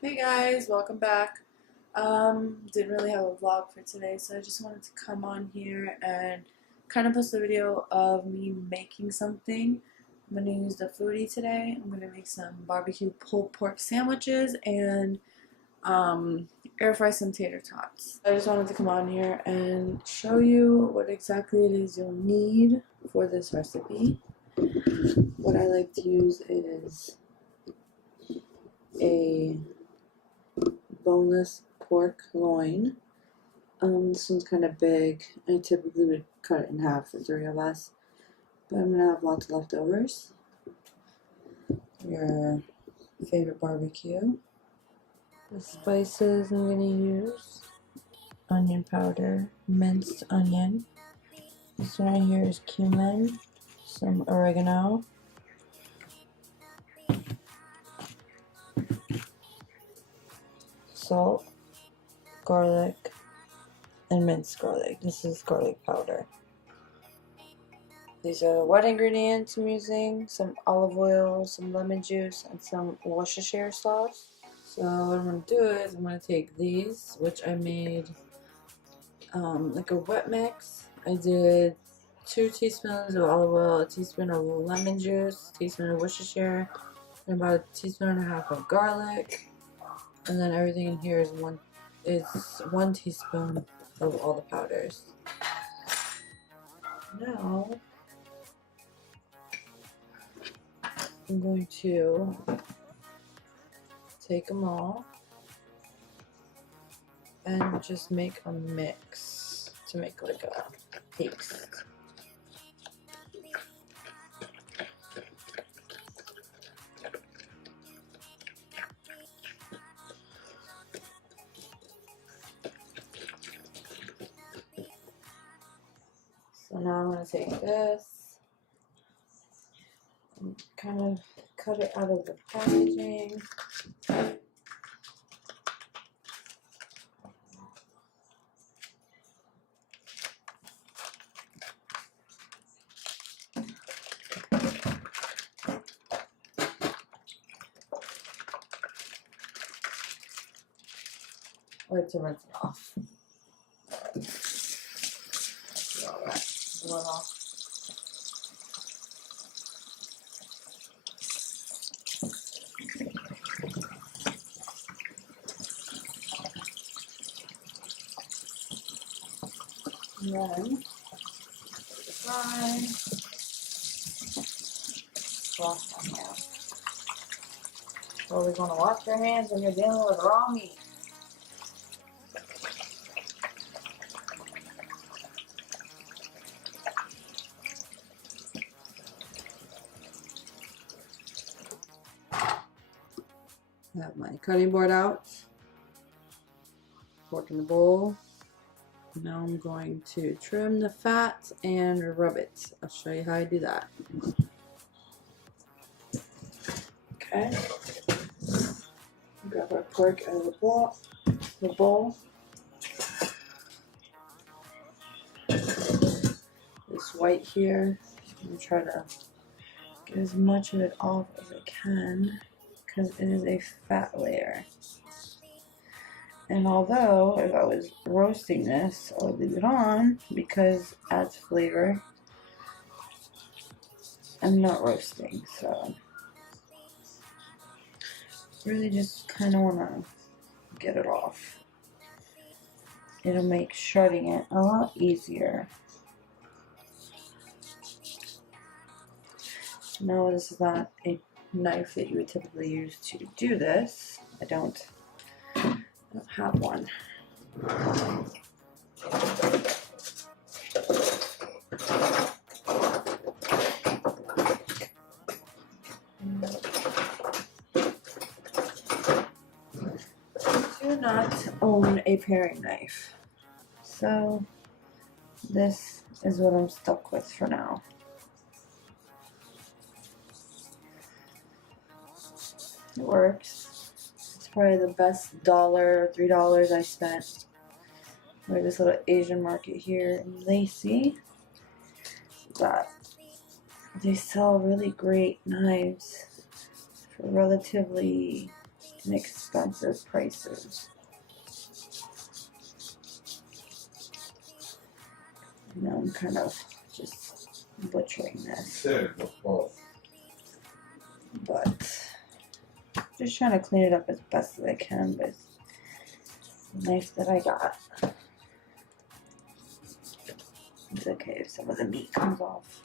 Hey guys, welcome back. Didn't really have a vlog for today, so I just wanted to come on here and kind of post a video of me making something. I'm going to use the foodie today. I'm going to make some barbecue pulled pork sandwiches and air fry some tater tots. I just wanted to come on here and show you what exactly it is you'll need for this recipe. What I like to use is a boneless pork loin. This one's kind of big. I typically would cut it in half for 3 of us, but I'm gonna have lots of leftovers. Your favorite barbecue. The spices I'm gonna use: onion powder, minced onion. This one right here is cumin, some oregano, salt, garlic, and minced garlic. This is garlic powder. These are the wet ingredients I'm using: some olive oil, some lemon juice, and some Worcestershire sauce. So what I'm going to do is I'm going to take these, which I made like a wet mix. I did 2 teaspoons of olive oil, a teaspoon of lemon juice, a teaspoon of Worcestershire, and about a teaspoon and a half of garlic. And then everything in here is 1 teaspoon of all the powders. Now I'm going to take them all and just make a mix to make like a paste. So now I'm going to take this and kind of cut it out of the packaging. I like to rinse it off. Alright, blood off. And then fry. Wash my hands. Always want to wash your hands when you're dealing with raw meat. I have my cutting board out, fork in the bowl. Now I'm going to trim the fat and rub it. I'll show you how I do that. Okay. Grab our pork out of the bowl. This white here, I'm going to try to get as much of it off as I can because it is a fat layer. And although if I was roasting this, I would leave it on because it adds flavor. I'm not roasting, so really just kind of want to get it off. It'll make shredding it a lot easier. No, this is not a knife that you would typically use to do this. I don't have one. I do not own a paring knife, so this is what I'm stuck with for now. It works. It's probably the best $1 or $3 I spent. We're this little Asian market here in Lacey that they sell really great knives for relatively inexpensive prices. You know, I'm kind of just butchering this, but just trying to clean it up as best as I can with the knife that I got. It's okay if some of the meat comes off.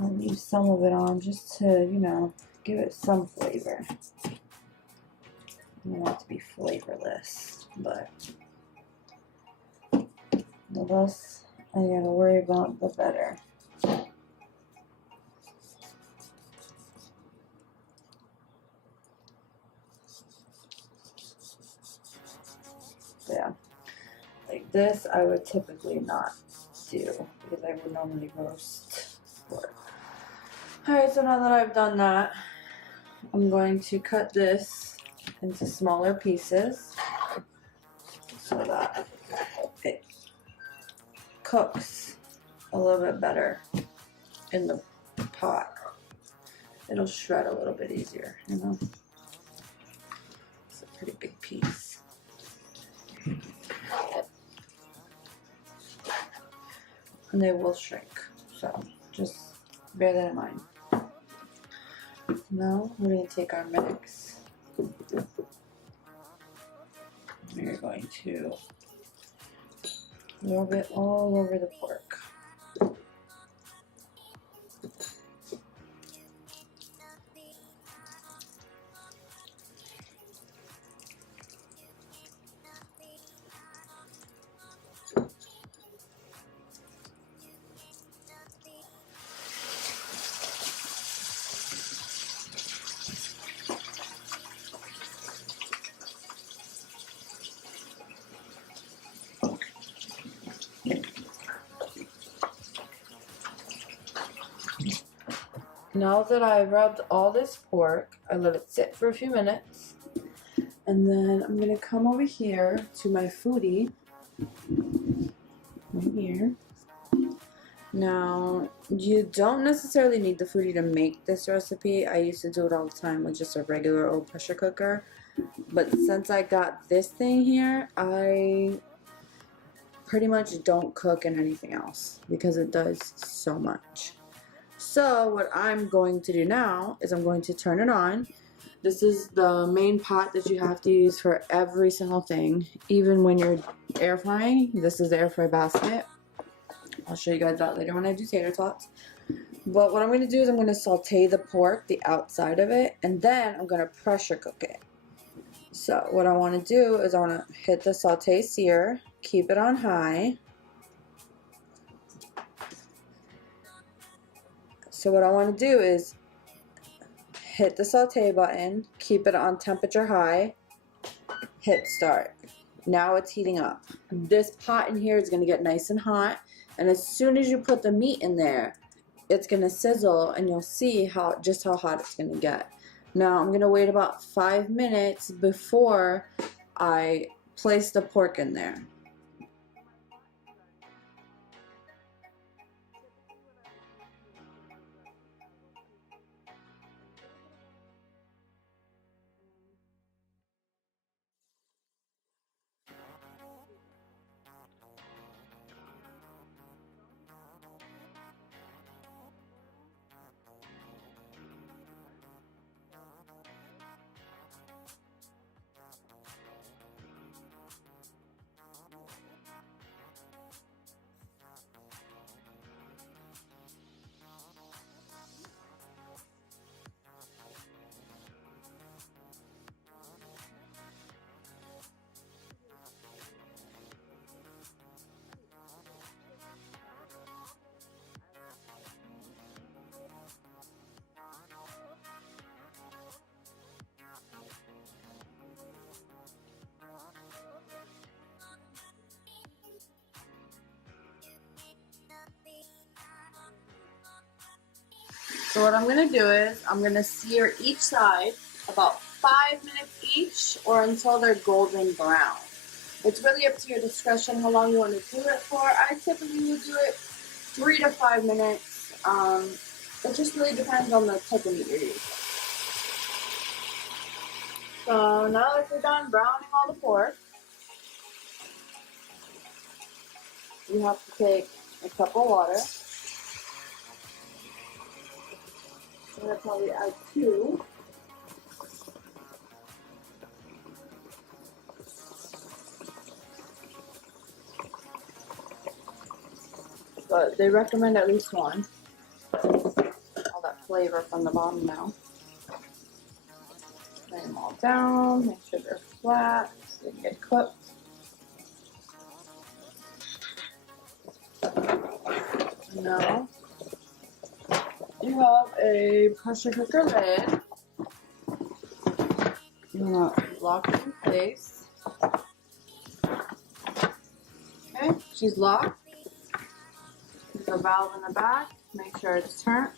I'll leave some of it on just to, you know, give it some flavor. I don't want it to be flavorless, but the less I gotta worry about, the better. Yeah, like this I would typically not do because I would normally roast pork. Alright, so now that I've done that, I'm going to cut this into smaller pieces so that it cooks a little bit better in the pot. It'll shred a little bit easier, you know. It's a pretty big piece. And they will shrink, so just bear that in mind. Now we're going to take our mix. We're going to rub it all over the pork. Now that I rubbed all this pork, I let it sit for a few minutes, and then I'm gonna come over here to my foodie, right here. Now, you don't necessarily need the foodie to make this recipe. I used to do it all the time with just a regular old pressure cooker, but since I got this thing here, I pretty much don't cook in anything else because it does so much. So what I'm going to do now is I'm going to turn it on. This is the main pot that you have to use for every single thing, even when you're air frying. This is the air fry basket. I'll show you guys that later when I do tater tots. But what I'm going to do is I'm going to saute the pork, the outside of it, and then I'm going to pressure cook it. So what I want to do is I want to hit the saute sear, keep it on high. So what I want to do is hit the saute button, keep it on temperature high, hit start. Now it's heating up. This pot in here is going to get nice and hot, and as soon as you put the meat in there, it's going to sizzle, and you'll see just how hot it's going to get. Now I'm going to wait about 5 minutes before I place the pork in there. So what I'm going to do is I'm going to sear each side about 5 minutes each, or until they're golden brown. It's really up to your discretion how long you want to do it for. I typically would do it 3 to 5 minutes. It just really depends on the type of meat you're using. So now that you're done browning all the pork, you have to take a cup of water. I'm going to probably add 2. But they recommend at least 1. All that flavor from the bottom now. Lay them all down, make sure they're flat so they can get cooked. Now, you have a pressure cooker lid. You want to lock it in place. Okay, she's locked. There's a valve in the back. Make sure it's turned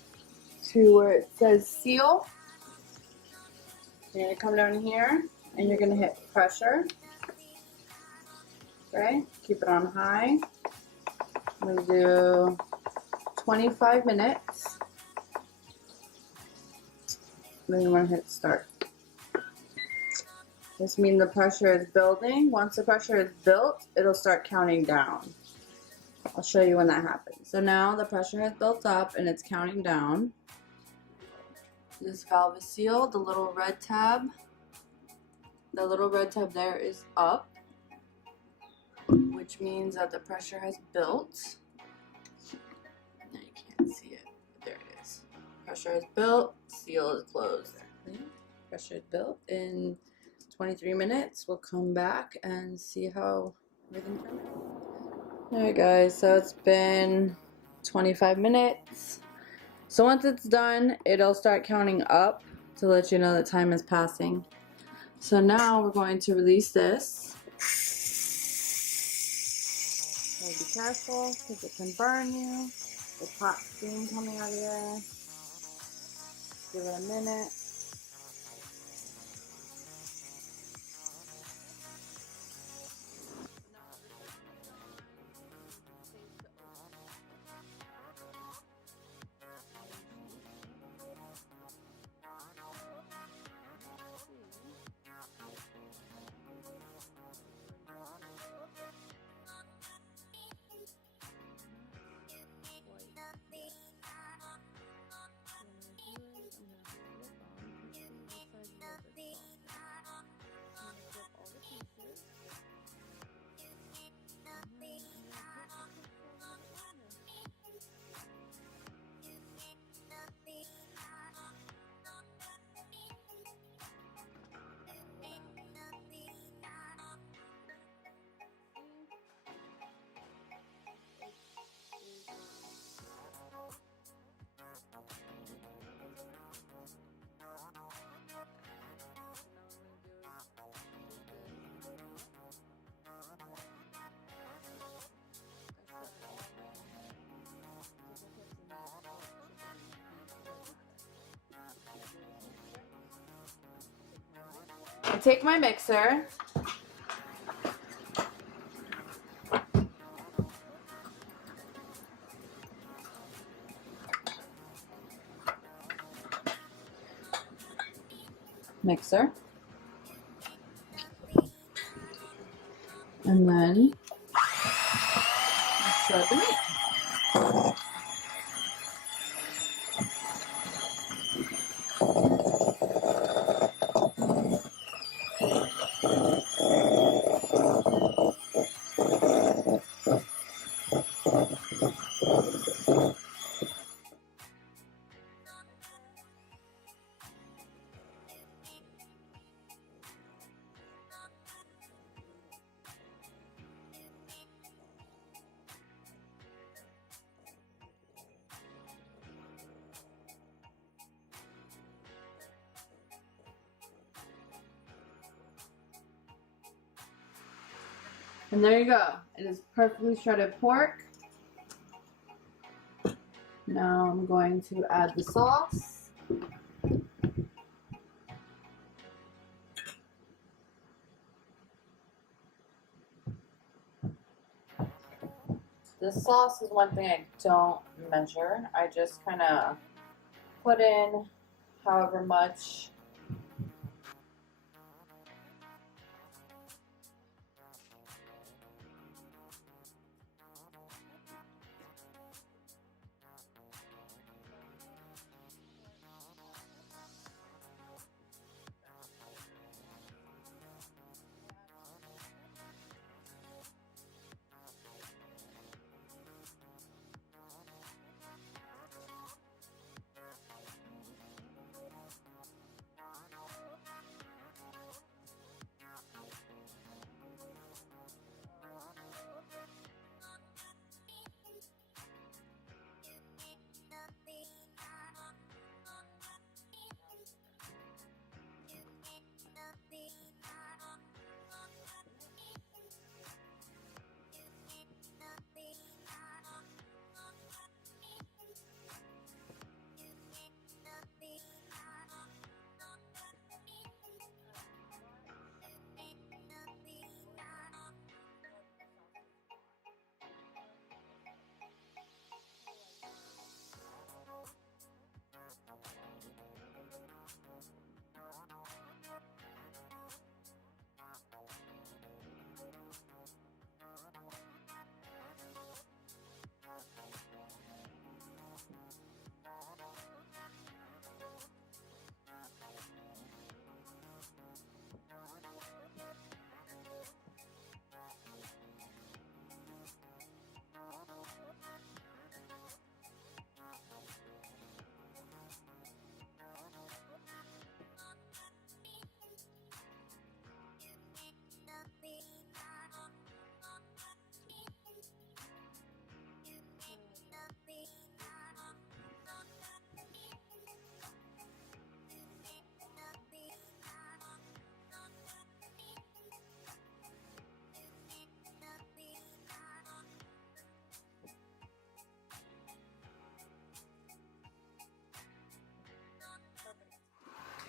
to where it says seal. You're going to come down here and you're going to hit pressure. Okay, keep it on high. I'm going to do 25 minutes. Then you want to hit start. This means the pressure is building. Once the pressure is built, it'll start counting down. I'll show you when that happens. So now the pressure has built up and it's counting down. This valve is sealed. The little red tab there is up, which means that the pressure has built. Now you can't see it, but there it is. Pressure is built, seal is closed. Pressure is built. In 23 minutes, we'll come back and see how everything turned out. Alright guys, so it's been 25 minutes. So once it's done, it'll start counting up to let you know that time is passing. So now we're going to release this. So be careful because it can burn you. There's hot steam coming out of there. Give it a minute. I take my mixer. And then shred the meat. And there you go. It is perfectly shredded pork. Now I'm going to add the sauce. This sauce is one thing I don't measure. I just kind of put in however much.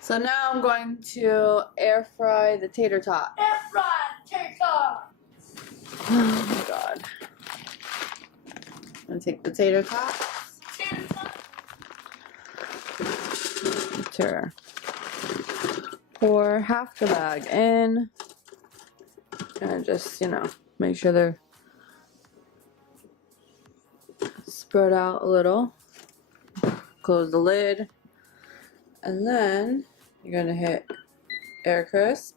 So now I'm going to air fry the tater tot. Air fry tater tot. Oh my god. I'm gonna take the tater tot. Pour half the bag in. And just, you know, make sure they're spread out a little. Close the lid. And then you're gonna hit air crisp.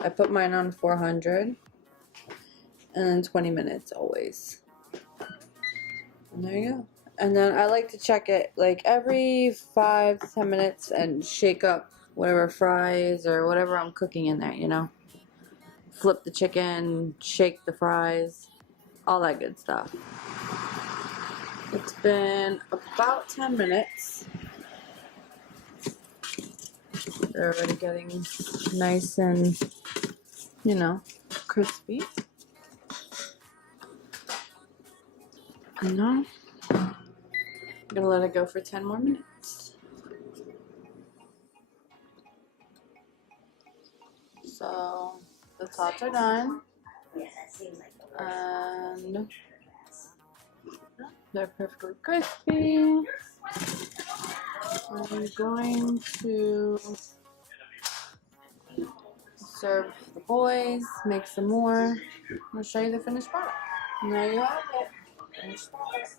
I put mine on 400. And then 20 minutes always. And there you go. And then I like to check it like every 5 to 10 minutes and shake up whatever fries or whatever I'm cooking in there, you know. Flip the chicken, shake the fries, all that good stuff. It's been about 10 minutes. They're already getting nice and, you know, crispy. And now I'm gonna let it go for 10 more minutes. So the tots are done. And they're perfectly crispy. I'm going to serve the boys, make some more. I'll show you the finished product. And there you have it. Finished product.